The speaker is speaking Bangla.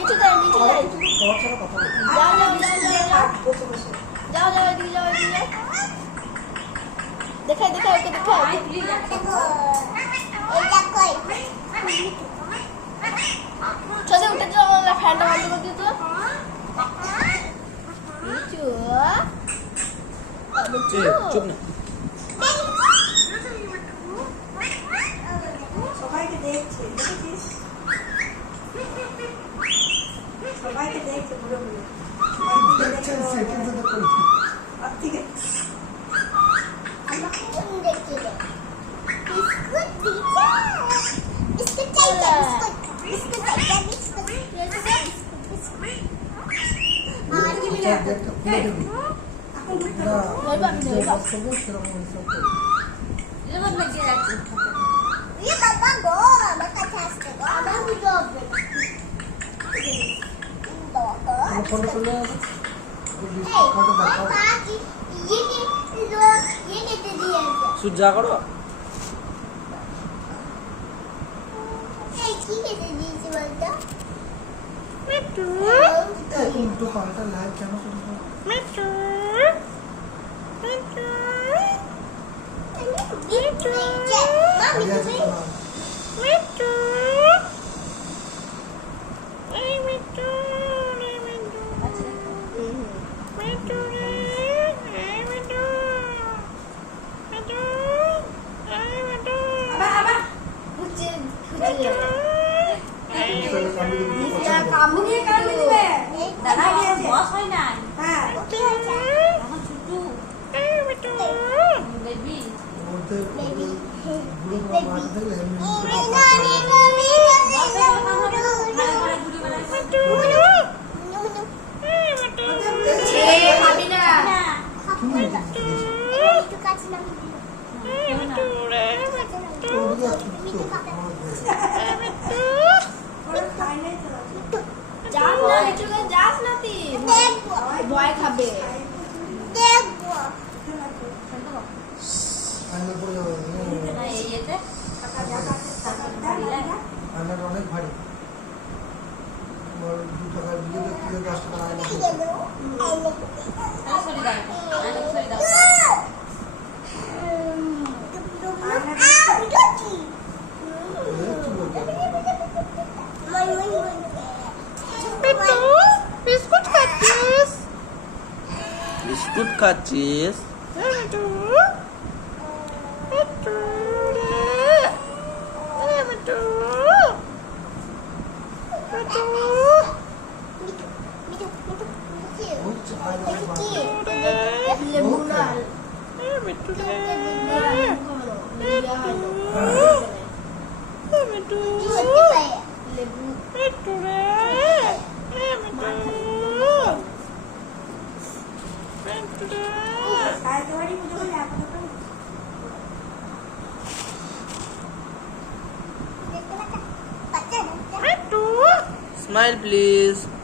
মিঠু দে তোমার সাথে কথা বলছি যাও এদিকে যাও দেখাই ওকে দেখাই চলে উঠে যাও ফ্যানটা বন্ধ করে দিও তো মিঠু চুপ না সবাইকে দেখছে দেখেছিস সবাইকে দেখছে পুরো ঠিক আছে সুজা করো উল্টো পাল্টা লাইভ কেন করছো ভয় খাবে অনেক ভারী 2 টাকার বিয়ে দেখতে 10 টাকা আয় বিস্কুট খাচ্ছিস Smile please.